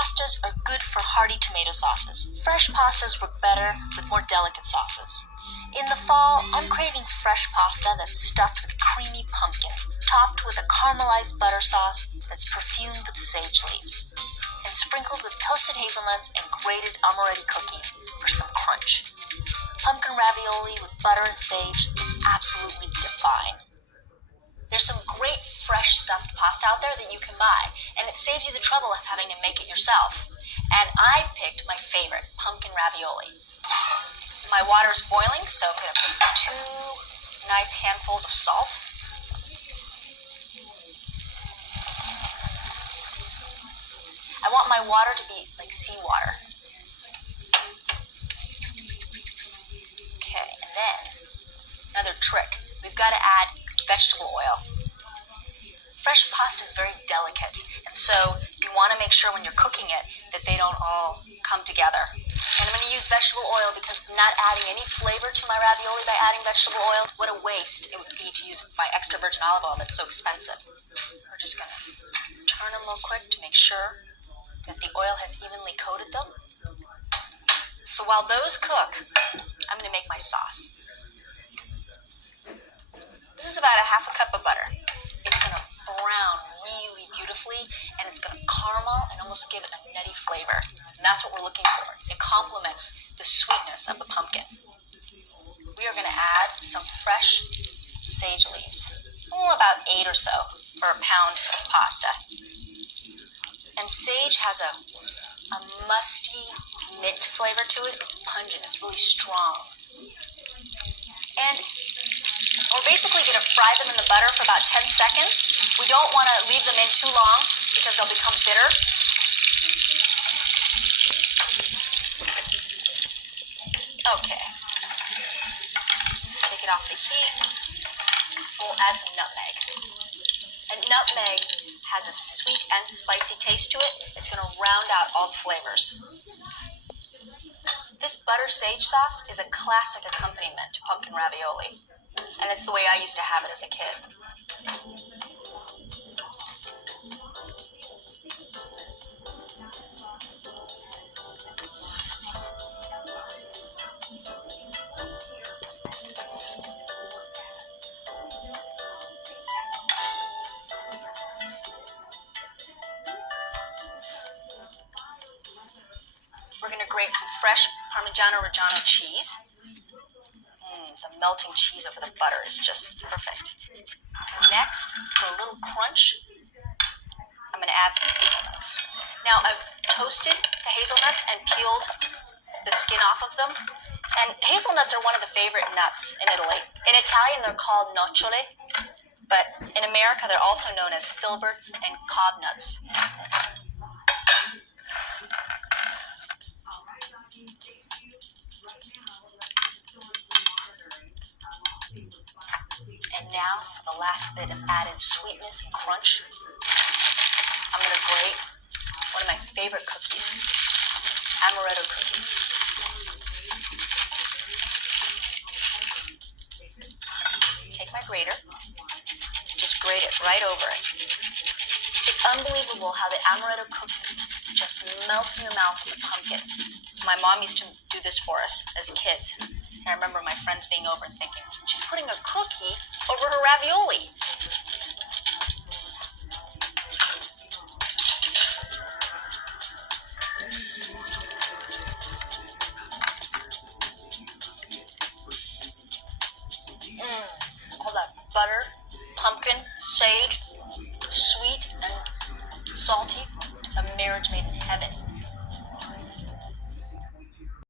pastas are good for hearty tomato sauces. Fresh pastas work better with more delicate sauces. In the fall, I'm craving fresh pasta that's stuffed with creamy pumpkin, topped with a caramelized butter sauce that's perfumed with sage leaves, and sprinkled with toasted hazelnuts and grated amaretto cookie for some crunch. Pumpkin ravioli with butter and sage is absolutely divine. There's some great fresh stuffed pasta out there that you can buy, and it saves you the trouble of having to make it yourself. And I picked my favorite, pumpkin ravioli. My water is boiling, so I'm going to put 2 nice handfuls of salt. I want my water to be like seawater. Okay, and then another trick. We've got to add vegetable oil. Fresh pasta is very delicate, and so you want to make sure when you're cooking it that they don't all come together. And I'm going to use vegetable oil because I'm not adding any flavor to my ravioli by adding vegetable oil. What a waste it would be to use my extra virgin olive oil that's so expensive. We're just going to turn them real quick to make sure that the oil has evenly coated them. So while those cook, I'm going to make my sauce. This is about a half a cup of butter. It's going to brown really beautifully, and it's going to caramel and almost give it a nutty flavor. And that's what we're looking for. It complements the sweetness of the pumpkin. We are going to add some fresh sage leaves, about 8 or so for a pound of pasta. And sage has a musty mint flavor to it. It's pungent. It's really strong. And we're basically going to fry them in the butter for about 10 seconds. We don't want to leave them in too long because they'll become bitter. Okay. Take it off the heat. We'll add some nutmeg. And nutmeg has a sweet and spicy taste to it. It's going to round out all the flavors. This butter sage sauce is a classic accompaniment to pumpkin ravioli. And it's the way I used to have it as a kid. We're going to grate some fresh Parmigiano Reggiano cheese. The melting cheese over the butter is just perfect. Next, for a little crunch, I'm going to add some hazelnuts. Now, I've toasted the hazelnuts and peeled the skin off of them. And hazelnuts are one of the favorite nuts in Italy. In Italian, they're called nocciole, but in America, they're also known as filberts and cob nuts. And now for the last bit of added sweetness and crunch, I'm going to grate one of my favorite cookies, amaretto cookies. Take my grater, just grate it right over it. It's unbelievable how the amaretto cookie just melts in your mouth with the pumpkin. My mom used to do this for us as kids. And I remember my friends being over and thinking, she's putting a cookie over her ravioli. All that butter, pumpkin, sage, sweet and salty. It's a marriage made in heaven.